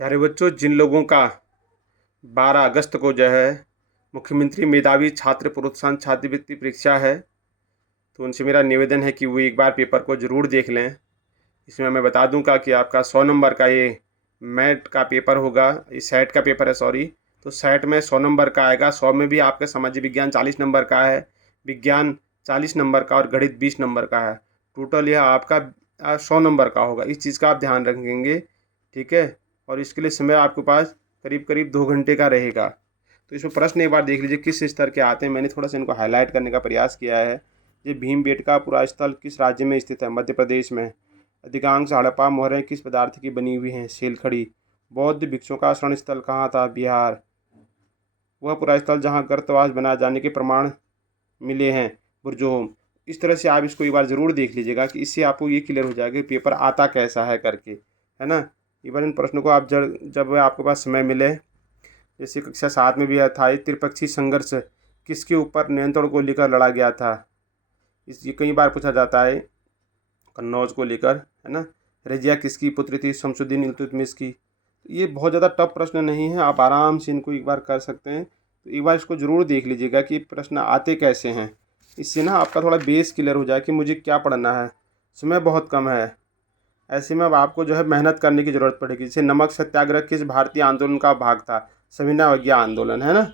प्यारे बच्चों, जिन लोगों का 12 अगस्त को जो है मुख्यमंत्री मेधावी छात्र प्रोत्साहन छात्रवृत्ति परीक्षा है, तो उनसे मेरा निवेदन है कि वो एक बार पेपर को ज़रूर देख लें। इसमें मैं बता दूंगा कि आपका 100 नंबर का ये मैट का पेपर होगा, ये सेट का पेपर है, सॉरी। तो सेट में 100 नंबर का आएगा। 100 में भी आपका सामाजिक विज्ञान 40 नंबर का है, विज्ञान 40 नंबर का और गणित 20 नंबर का है। टोटल यह आपका 100 नंबर का होगा। इस चीज़ का आप ध्यान रखेंगे, ठीक है। और इसके लिए समय आपके पास करीब करीब 2 घंटे का रहेगा। तो इसमें प्रश्न एक बार देख लीजिए किस स्तर के आते हैं। मैंने थोड़ा सा इनको हाईलाइट करने का प्रयास किया है। ये भीमबेटका पुरा स्थल किस राज्य में स्थित है? मध्य प्रदेश में। अधिकांश हड़प्पा मोहरें किस पदार्थ की बनी हुई हैं? सेलखड़ी। बौद्ध भिक्षुओं का शरण स्थल कहाँ था? बिहार। वह पुरा स्थल जहाँ गर्तवास बनाए जाने के प्रमाण मिले हैं? बुरजोहोम। इस तरह से आप इसको एक बार ज़रूर देख लीजिएगा कि इससे आपको ये क्लियर हो जाएगा कि पेपर आता कैसा है करके, है ना। एक बार इन प्रश्नों को आप जब आपके पास समय मिले, जैसे कक्षा 7 में भी आया था, ये त्रिपक्षीय संघर्ष किसके ऊपर नियंत्रण को लेकर लड़ा गया था? इस ये कई बार पूछा जाता है, कन्नौज को लेकर, है ना। रजिया किसकी पुत्री थी? शमसुद्दीन इल्तुतमिश की। तो ये बहुत ज़्यादा टफ प्रश्न नहीं है, आप आराम से इनको एक बार कर सकते हैं। तो एक बार इसको ज़रूर देख लीजिएगा कि प्रश्न आते कैसे हैं। इससे ना आपका थोड़ा बेस क्लियर हो जाए कि मुझे क्या पढ़ना है। समय बहुत कम है, ऐसे में अब आपको जो है मेहनत करने की ज़रूरत पड़ेगी। जैसे नमक सत्याग्रह किस भारतीय आंदोलन का भाग था? सविनय अवज्ञा आंदोलन, है ना।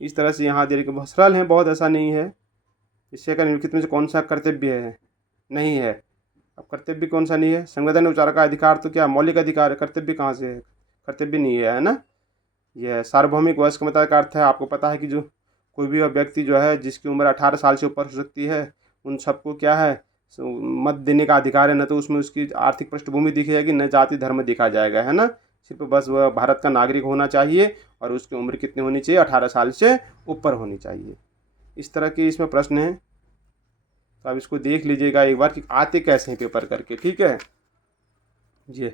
इस तरह से यहाँ दे रखे बहुत सरल है, बहुत ऐसा नहीं है। इससे का निम्नलिखित में से कौन सा कर्तव्य है? नहीं है। अब कर्तव्य कौन सा नहीं है? संविधान उपचार का अधिकार तो क्या मौलिक अधिकार है? कर्तव्य कहाँ से है? कर्तव्य नहीं है ना। यह है सार्वभौमिक वयस्क मता का अर्थ है, आपको पता है कि जो कोई भी व्यक्ति जो है जिसकी उम्र 18 साल से ऊपर हो सकती है, उन सबको क्या है, मत देने का अधिकार है। न तो उसमें उसकी आर्थिक पृष्ठभूमि दिखी जाएगी, न जाति धर्म देखा जाएगा, है ना। सिर्फ बस वह भारत का नागरिक होना चाहिए और उसकी उम्र कितनी होनी चाहिए? 18 साल से ऊपर होनी चाहिए। इस तरह के इसमें प्रश्न हैं, तो आप इसको देख लीजिएगा एक बार कि आते कैसे हैं पेपर करके, ठीक है जी।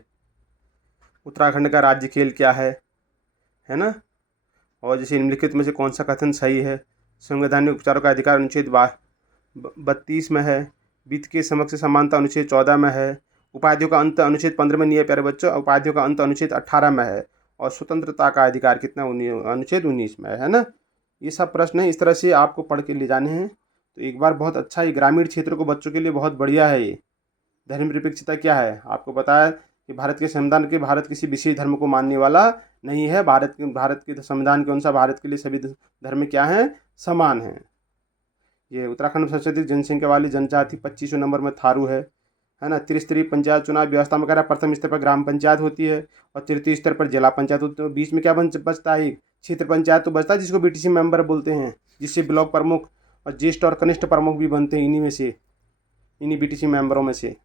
उत्तराखंड का राज्य खेल क्या है ना। और जैसे निम्नलिखित में से कौन सा कथन सही है? संवैधानिक उपचारों का अधिकार अनुच्छेद 32 में है। वित्त के समक्ष समानता अनुच्छेद 14 में है। उपाधियों का अंत अनुच्छेद 15 में नहीं है प्यारे बच्चों, उपाधियों का अंत अनुच्छेद 18 में है। और स्वतंत्रता का अधिकार कितना अनुच्छेद 19 में है ना। ये सब प्रश्न है, इस तरह से आपको पढ़ के ले जाने हैं। तो एक बार बहुत अच्छा, ये ग्रामीण क्षेत्र को बच्चों के लिए बहुत बढ़िया है। ये धर्मनिरपेक्षता क्या है? आपको पता है कि भारत के संविधान के भारत किसी विशेष धर्म को मानने वाला नहीं है। भारत के संविधान के अनुसार भारत के लिए सभी धर्म क्या हैं? समान हैं। ये उत्तराखंड में सबसे अधिक जनसंख्या वाली जनजाति 25वें नंबर में थारू है ना। त्रिस्तरीय पंचायत चुनाव व्यवस्था में कह रहा है प्रथम स्तर पर ग्राम पंचायत होती है और तृतीय स्तर पर जिला पंचायत होती है। तो बीच में क्या बचता है? क्षेत्र पंचायत तो बचता है, जिसको बीटीसी मेंबर बोलते हैं, जिससे ब्लॉक प्रमुख और ज्येष्ठ और कनिष्ठ प्रमुख भी बनते हैं इन्हीं में से, इन्हीं बीटीसी मेंबरों में से।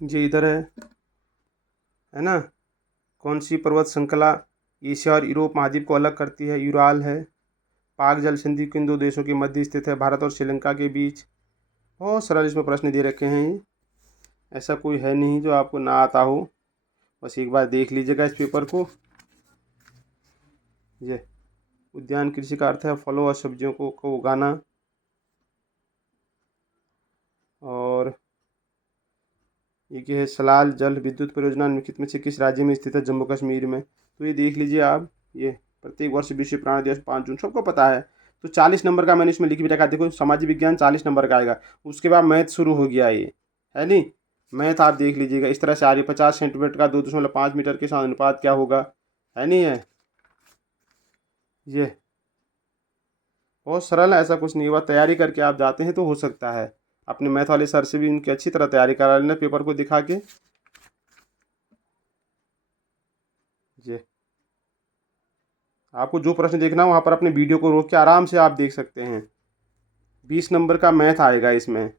ये इधर है ना। कौन सी पर्वत श्रृंखला एशिया और यूरोप महाद्वीप को अलग करती है? यूराल है। पाक जल संधि किन दो देशों के मध्य स्थित है? भारत और श्रीलंका के बीच। बहुत सरल इसमें प्रश्न दे रखे हैं। ऐसा कोई है नहीं जो आपको ना आता हो, बस एक बार देख लीजिएगा इस पेपर को। ये उद्यान कृषि का अर्थ है फलों और सब्जियों को उगाना। और ये है सलाल जल विद्युत परियोजना निम्नलिखित में से किस राज्य में स्थित है? जम्मू कश्मीर में। तो ये देख लीजिए आप, ये प्रत्येक वर्ष विश्व प्राणी दिवस 5 जून सबको पता है। तो 40 नंबर का मैंने इसमें लिख भी रखा, देखो सामाजिक विज्ञान 40 नंबर का आएगा। उसके बाद मैथ शुरू हो गया, ये है नहीं। मैथ आप देख लीजिएगा इस तरह से आ रही है। 50 सेंटीमीटर का 2.5 मीटर के साथ अनुपात क्या होगा? है नहीं है ये बहुत सरल है, ऐसा कुछ नहीं हुआ। तैयारी करके आप जाते हैं तो हो सकता है। अपने मैथ वाले सर से भी उनकी अच्छी तरह तैयारी करा लेना पेपर को दिखा के जी। आपको जो प्रश्न देखना है वहाँ पर अपने वीडियो को रोक के आराम से आप देख सकते हैं। 20 नंबर का मैथ आएगा इसमें,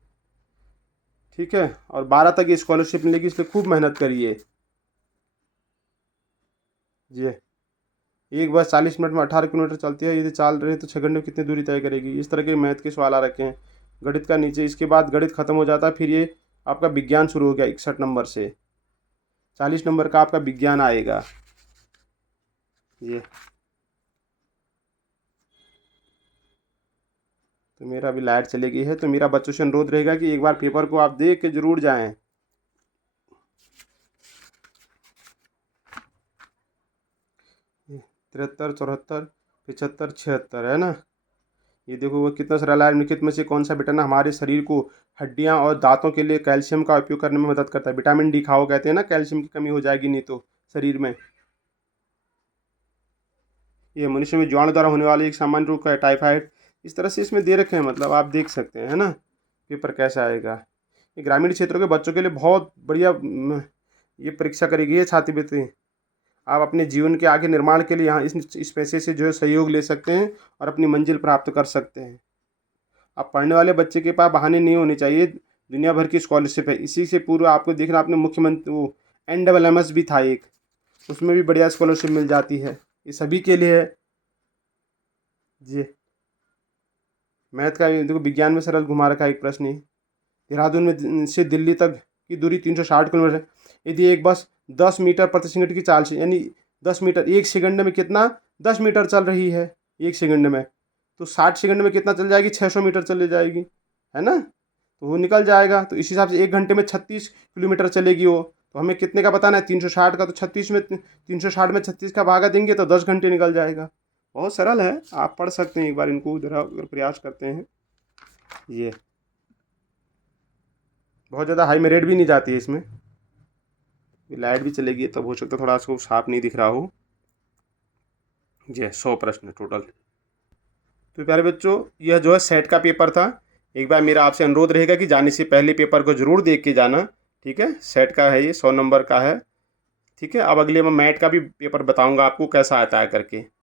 ठीक है। और 12 तक ये स्कॉलरशिप मिलेगी, इसलिए खूब मेहनत करिए जी। एक बस 40 मिनट में 18 किलोमीटर चलती है, यदि चाल रहे तो 6 घंटे में कितनी दूरी तय करेगी? इस तरह के मैथ के सवाल आ रखे हैं। गणित का नीचे, इसके बाद गणित खत्म हो जाता है, फिर ये आपका विज्ञान शुरू हो गया 61 नंबर से। 40 नंबर का आपका विज्ञान आएगा ये। तो मेरा अभी लाइट चली गई है, तो मेरा बच्चों से अनुरोध रहेगा कि एक बार पेपर को आप देख के जरूर जाएं। 73, 74, 75, 76 है ना। ये देखो वो कितना सरल है। निम्नलिखित में से कौन सा विटामिन हमारे शरीर को हड्डियां और दांतों के लिए कैल्शियम का उपयोग करने में मदद करता है? विटामिन डी खाओ, कहते हैं ना कैल्शियम की कमी हो जाएगी नहीं तो शरीर में। ये मनुष्य में जीवाणु द्वारा होने वाली एक सामान्य रोग है, टाइफाइड। इस तरह से इसमें दे रखे हैं, मतलब आप देख सकते हैं, है ना, पेपर कैसा आएगा। ये ग्रामीण क्षेत्रों के बच्चों के लिए बहुत बढ़िया ये परीक्षा करेगी ये छात्रवृत्ति। आप अपने जीवन के आगे निर्माण के लिए यहाँ इस पैसे से जो है सहयोग ले सकते हैं और अपनी मंजिल प्राप्त कर सकते हैं। अब पढ़ने वाले बच्चे के पास बहाने नहीं होने चाहिए। दुनिया भर की स्कॉलरशिप है। इसी से पूर्व आपको देखना, आपने मुख्यमंत्री वो NSS भी था एक, उसमें भी बढ़िया स्कॉलरशिप मिल जाती है। ये सभी के लिए है जी। मैथ का देखो, विज्ञान में सरल घुमा रखा है एक प्रश्न ही। देहरादून में से दिल्ली तक की दूरी 360 किलोमीटर है। यदि एक बस 10 मीटर प्रति सेकंड की चाल से, यानी 10 मीटर एक सेकंड में कितना, 10 मीटर चल रही है एक सेकंड में, तो 60 सेकंड में कितना चल जाएगी, 600 मीटर चले जाएगी, है ना। तो वो निकल जाएगा। तो इस हिसाब से 1 घंटे में 36 किलोमीटर चलेगी वो। तो हमें कितने का बताना है, 360 का, तो 36 में 360 में 36 का भागा देंगे तो 10 घंटे निकल जाएगा। बहुत सरल है, आप पढ़ सकते हैं एक बार इनको, जरा अगर प्रयास करते हैं। ये बहुत ज़्यादा हाई में रेट भी नहीं जाती है इसमें। लाइट भी चलेगी तब हो सकता है थोड़ा उसको साफ नहीं दिख रहा हो। जी 100 प्रश्न टोटल। तो प्यारे बच्चों, यह जो है सेट का पेपर था। एक बार मेरा आपसे अनुरोध रहेगा कि जाने से पहले पेपर को ज़रूर देख के जाना, ठीक है। सेट का है ये, 100 नंबर का है, ठीक है। अब अगले मैं मैट का भी पेपर बताऊंगा आपको कैसा आता है करके।